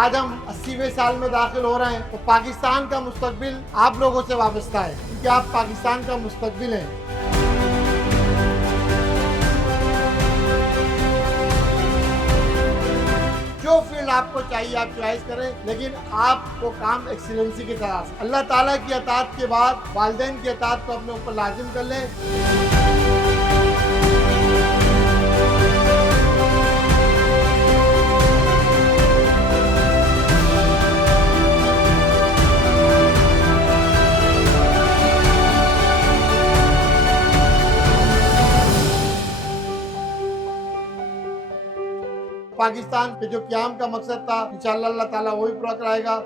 आज हम 80वें साल में दाखिल हो रहे हैं तो पाकिस्तान का मुस्तकबिल आप लोगों से वाबस्ता है, क्योंकि आप पाकिस्तान का मुस्तकबिल हैं। जो फील्ड आपको चाहिए आप चॉइस करें, लेकिन आपको काम एक्सीलेंसी के साथ अल्लाह ताला की अताअत के बाद वालिदैन की अताअत को अपने ऊपर लाजिम कर लें। पाकिस्तान के जो क़याम का मकसद था, इंशाअल्लाह अल्लाह ताला वही पूरा कराएगा।